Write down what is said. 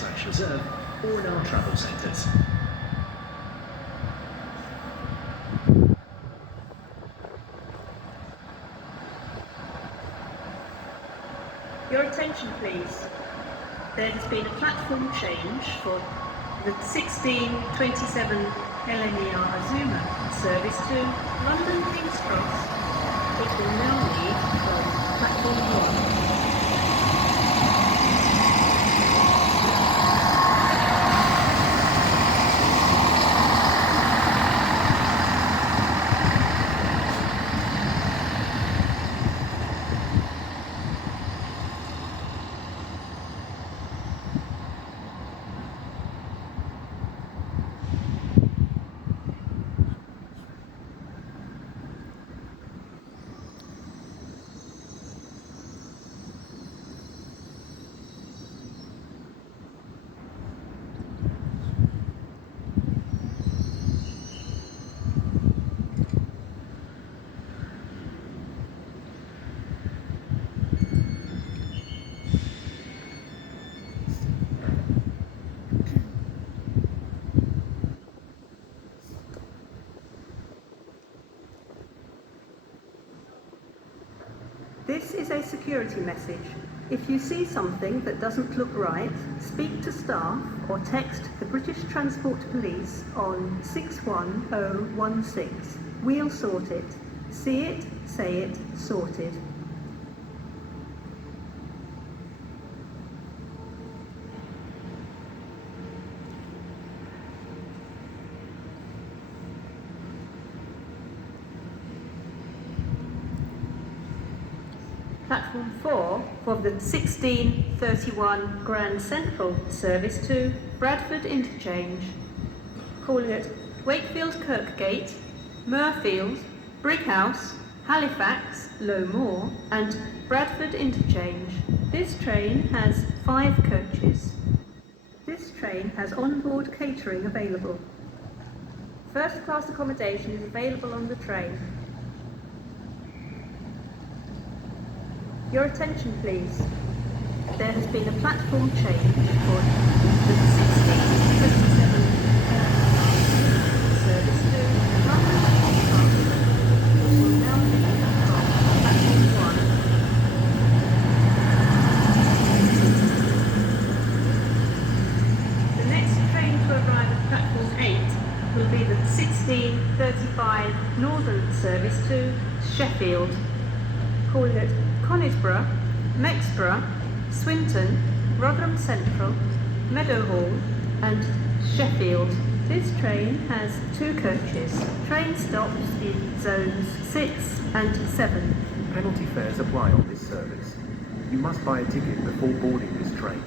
buy/reserve or in our travel centres. Your attention please. There has been a platform change for the 1627 LNER Azuma service to London King's Cross. It will now leave from platform 1. This is a security message. If you see something that doesn't look right, speak to staff or text the British Transport Police on 61016. We'll sort it. See it, say it, sorted. Platform 4 for the 1631 Grand Central service to Bradford Interchange. Calling at Wakefield Kirkgate, Murfield, Brickhouse, Halifax, Low Moor and Bradford Interchange. This train has 5 coaches. This train has on-board catering available. First class accommodation is available on the train. Your attention please. There has been a platform change for the 1627 service to London King's Cross. It will now leave from platform 1. The next train to arrive at platform 8 will be the 1635 Northern service to Sheffield. Calling it Conisbrough, Mexborough, Swinton, Rotherham Central, Meadowhall and Sheffield. This train has 2 coaches. Train stops in zones 6 and 7. Penalty fares apply on this service. You must buy a ticket before boarding this train.